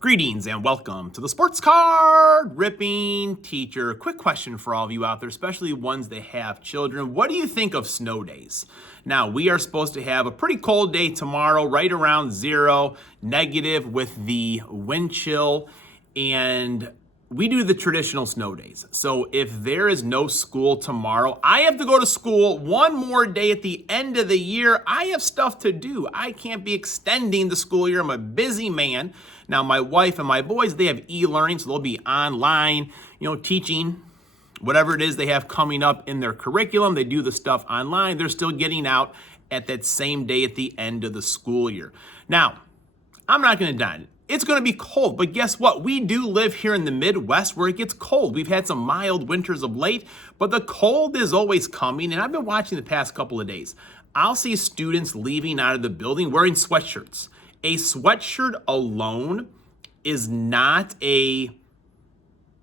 Greetings and welcome to the Sports Card Ripping Teacher. Quick question for all of you out there, especially ones that have children. What do you think of snow days? Now, we are supposed to have a pretty cold day tomorrow, right around 0, negative with the wind chill, and we do the traditional snow days. So if there is no school tomorrow, I have to go to school one more day at the end of the year. I have stuff to do. I can't be extending the school year. I'm a busy man. Now, my wife and my boys, they have e-learning, so they'll be online, teaching whatever it is they have coming up in their curriculum. They do the stuff online. They're still getting out at that same day at the end of the school year. Now, I'm not going to deny it. It's going to be cold, but guess what? We do live here in the Midwest where it gets cold. We've had some mild winters of late, but the cold is always coming, and I've been watching the past couple of days. I'll see students leaving out of the building wearing sweatshirts. A sweatshirt alone is not a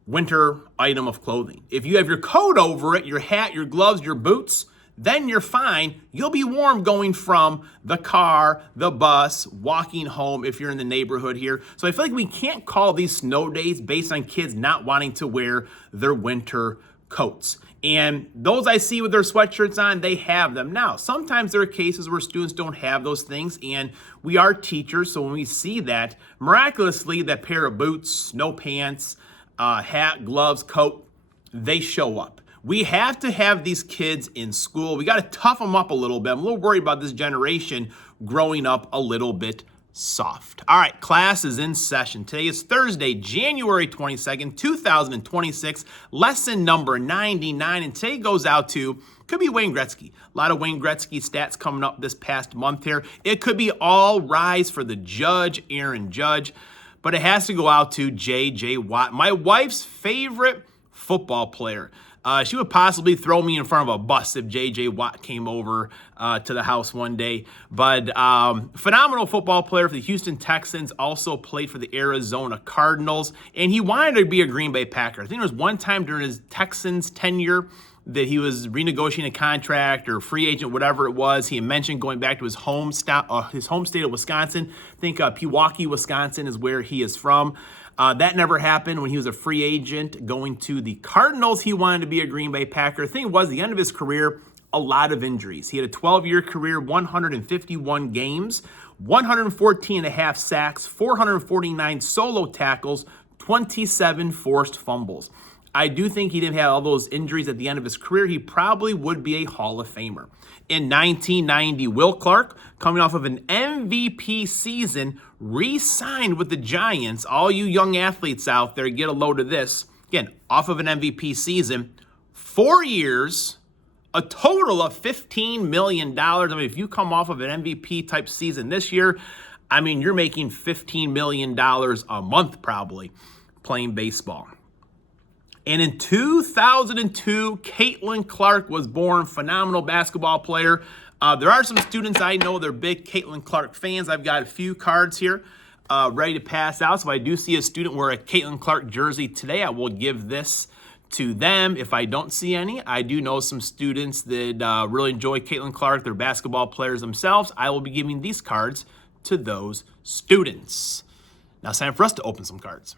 winter item of clothing. If you have your coat over it, your hat, your gloves, your boots, then you're fine. You'll be warm going from the car, the bus, walking home if you're in the neighborhood here. So I feel like we can't call these snow days based on kids not wanting to wear their winter coats. And those I see with their sweatshirts on, they have them. Now, sometimes there are cases where students don't have those things, and we are teachers, so when we see that, miraculously, that pair of boots, snow pants, hat, gloves, coat, they show up. We have to have these kids in school. We got to tough them up a little bit. I'm a little worried about this generation growing up a little bit soft. All right, class is in session. Today is Thursday, January 22nd, 2026, lesson number 99. And today goes out to, could be Wayne Gretzky. A lot of Wayne Gretzky stats coming up this past month here. It could be all rise for the judge, Aaron Judge, but it has to go out to J.J. Watt, my wife's favorite football player. She would possibly throw me in front of a bus if J.J. Watt came over to the house one day. But phenomenal football player for the Houston Texans, also played for the Arizona Cardinals, and he wanted to be a Green Bay Packer. I think there was one time during his Texans tenure that he was renegotiating a contract or free agent, whatever it was. He had mentioned going back to his home state of Wisconsin. I think Pewaukee, Wisconsin is where he is from. That never happened when he was a free agent going to the Cardinals. He wanted to be a Green Bay Packer. The thing was, the end of his career, a lot of injuries. He had a 12-year career, 151 games, 114 and a half sacks, 449 solo tackles, 27 forced fumbles. I do think he didn't have all those injuries at the end of his career. He probably would be a Hall of Famer. In 1990, Will Clark, coming off of an MVP season, re-signed with the Giants. All you young athletes out there, get a load of this. Again, off of an MVP season, 4 years, a total of $15 million. I mean, if you come off of an MVP type season this year, I mean, you're making $15 million a month probably playing baseball. And in 2002, Caitlin Clark was born, phenomenal basketball player. There are some students I know, they're big Caitlin Clark fans. I've got a few cards here ready to pass out. So if I do see a student wear a Caitlin Clark jersey today, I will give this to them. If I don't see any, I do know some students that really enjoy Caitlin Clark. They're basketball players themselves. I will be giving these cards to those students. Now it's time for us to open some cards.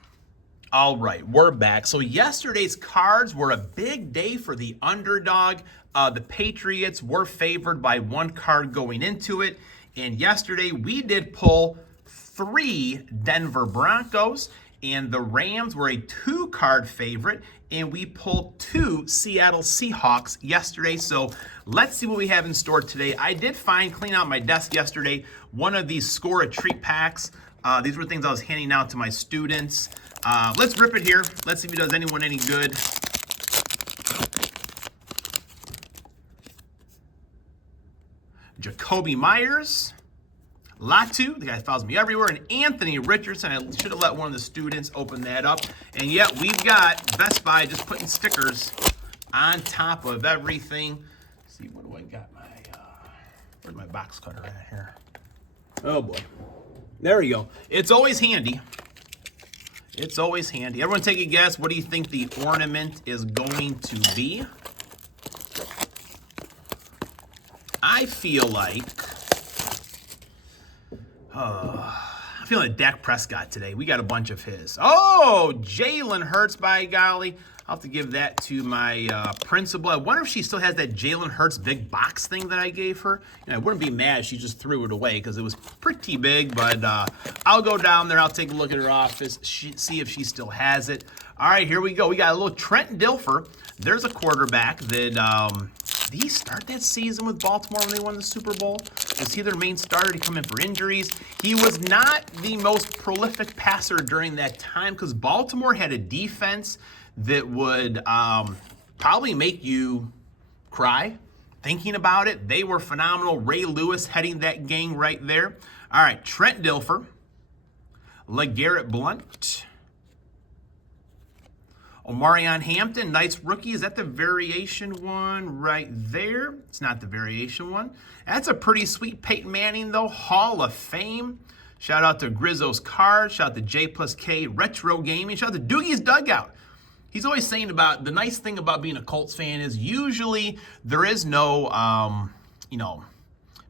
All right, we're back. So yesterday's cards were a big day for the underdog. The Patriots were favored by one card going into it. And yesterday we did pull 3 Denver Broncos, and the Rams were a 2-card favorite, and we pulled 2 Seattle Seahawks yesterday. So let's see what we have in store today. I did clean out my desk yesterday, one of these Score a Treat packs. These were things I was handing out to my students. Let's rip it here. Let's see if it does anyone any good. Jacoby Myers, Latu, the guy follows me everywhere, and Anthony Richardson. I should have let one of the students open that up. And yet we've got Best Buy just putting stickers on top of everything. Let's see, what do I got? Where's my box cutter at here? Oh boy. There we go. It's always handy. It's always handy. Everyone take a guess. What do you think the ornament is going to be? I feel like feeling Dak Prescott today. We got a bunch of his. Oh, Jalen Hurts, by golly. I'll have to give that to my principal. I wonder if she still has that Jalen Hurts big box thing that I gave her. And I wouldn't be mad if she just threw it away because it was pretty big. But I'll go down there. I'll take a look at her office, see if she still has it. All right, here we go. We got a little Trent Dilfer. There's a quarterback that did he start that season with Baltimore when they won the Super Bowl? Was he their main starter? Did he come in for injuries? He was not the most prolific passer during that time because Baltimore had a defense that would probably make you cry thinking about it. They were phenomenal. Ray Lewis heading that gang right there. All right, Trent Dilfer, LeGarrette Blount, Omarion Hampton, nice rookie. Is that the variation one right there? It's not the variation one. That's a pretty sweet Peyton Manning, though. Hall of Fame. Shout out to Grizzo's Card. Shout out to J+K Retro Gaming. Shout out to Doogie's Dugout. He's always saying about the nice thing about being a Colts fan is usually there is no,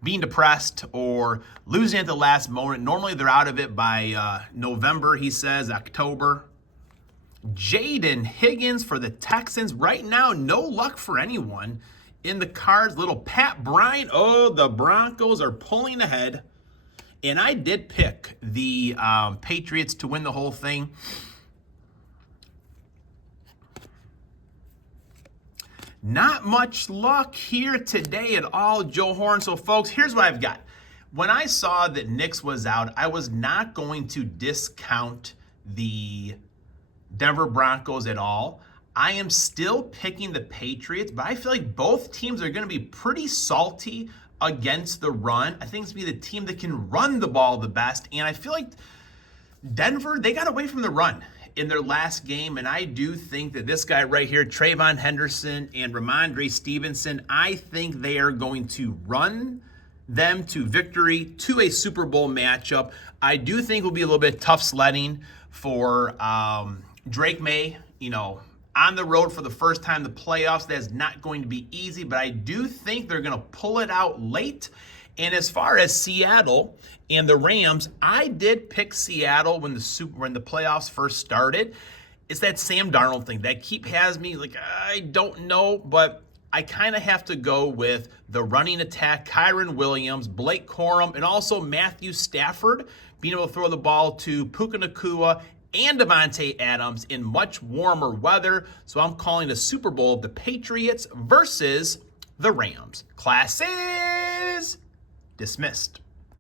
being depressed or losing at the last moment. Normally they're out of it by November, he says, October. Jaden Higgins for the Texans. Right now, no luck for anyone in the Cards. Little Pat Bryant. Oh, the Broncos are pulling ahead. And I did pick the Patriots to win the whole thing. Not much luck here today at all, Joe Horn. So, folks, here's what I've got. When I saw that Nix was out, I was not going to discount the Denver Broncos at all. I am still picking the Patriots, but I feel like both teams are going to be pretty salty against the run. I think it's going to be the team that can run the ball the best, and I feel like Denver, they got away from the run in their last game, and I do think that this guy right here, Trayvon Henderson and Ramondre Stevenson, I think they are going to run them to victory, to a Super Bowl matchup. I do think it will be a little bit tough sledding for Drake May, on the road for the first time in the playoffs. That's not going to be easy, but I do think they're going to pull it out late. And as far as Seattle and the Rams, I did pick Seattle when the playoffs first started. It's that Sam Darnold thing that has me like, I don't know, but I kind of have to go with the running attack, Kyren Williams, Blake Corum, and also Matthew Stafford being able to throw the ball to Puka Nacua and Davante Adams in much warmer weather. So I'm calling the Super Bowl the Patriots versus the Rams. Class is dismissed.